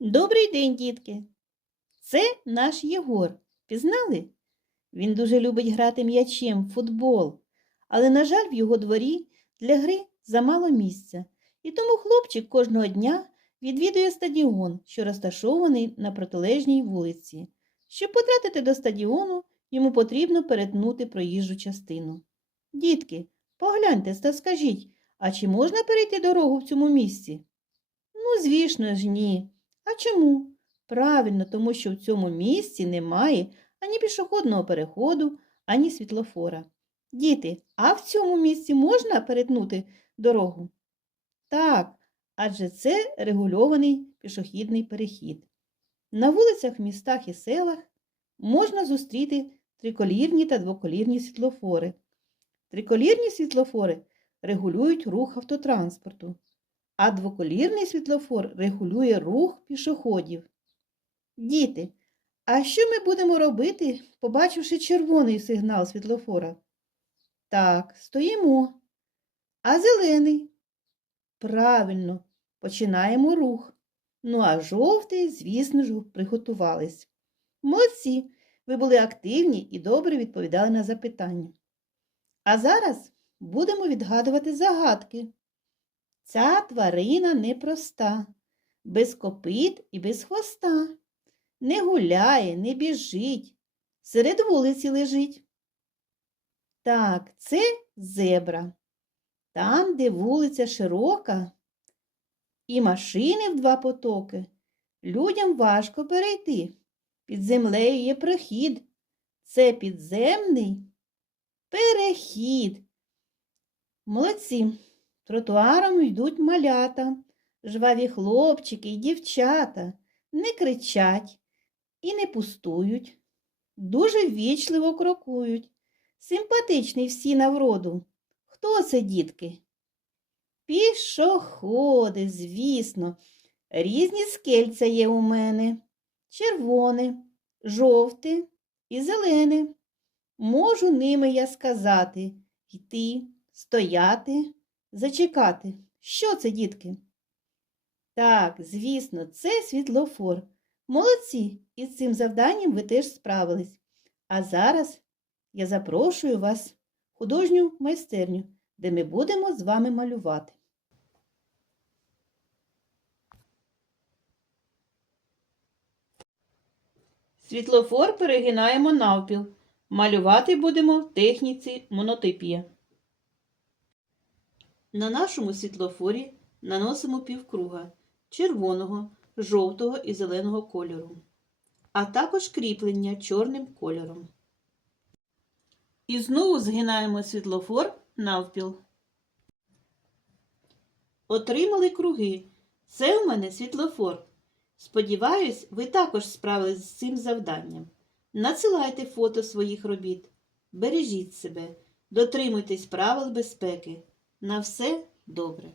Добрий день, дітки. Це наш Єгор. Пізнали? Він дуже любить грати м'ячем в футбол, але, на жаль, в його дворі для гри замало місця. І тому хлопчик кожного дня відвідує стадіон, що розташований на протилежній вулиці. Щоб потрапити до стадіону, йому потрібно перетнути проїжджу частину. Дітки, погляньте та скажіть, а чи можна перейти дорогу в цьому місці? Ну, звісно ж, ні. А чому? Правильно, тому що в цьому місці немає ані пішохідного переходу, ані світлофора. Діти, а в цьому місці можна перетнути дорогу? Так, адже це регульований пішохідний перехід. На вулицях, містах і селах можна зустріти триколірні та двоколірні світлофори. Триколірні світлофори регулюють рух автотранспорту а двоколірний світлофор регулює рух пішоходів. Діти, а що ми будемо робити, побачивши червоний сигнал світлофора? Так, стоїмо. А зелений? Правильно, починаємо рух. Ну, а жовтий, звісно ж, приготувались. Молодці, ви були активні і добре відповідали на запитання. А зараз будемо відгадувати загадки. Ця тварина непроста, без копит і без хвоста. Не гуляє, не біжить, серед вулиці лежить. Так, це зебра. Там, де вулиця широка і машини в два потоки, людям важко перейти. Під землею є прохід. Це підземний перехід. Молодці. Тротуаром йдуть малята, жваві хлопчики й дівчата, не кричать і не пустують, дуже ввічливо крокують, симпатичні всі на вроду. Хто це, дітки? Пішоходи, звісно, різні скельця є у мене, червоне, жовте і зелене. Можу ними я сказати йти, стояти. Зачекати. Що це, дітки? Так, звісно, це світлофор. Молодці, із цим завданням ви теж справились. А зараз я запрошую вас в художню майстерню, де ми будемо з вами малювати. Світлофор перегинаємо навпіл. Малювати будемо в техніці монотипія. На нашому світлофорі наносимо півкруга червоного, жовтого і зеленого кольору, а також кріплення чорним кольором. І знову згинаємо світлофор навпіл. Отримали круги. Це у мене світлофор. Сподіваюсь, ви також справились з цим завданням. Надсилайте фото своїх робіт. Бережіть себе, дотримуйтесь правил безпеки. На все добре.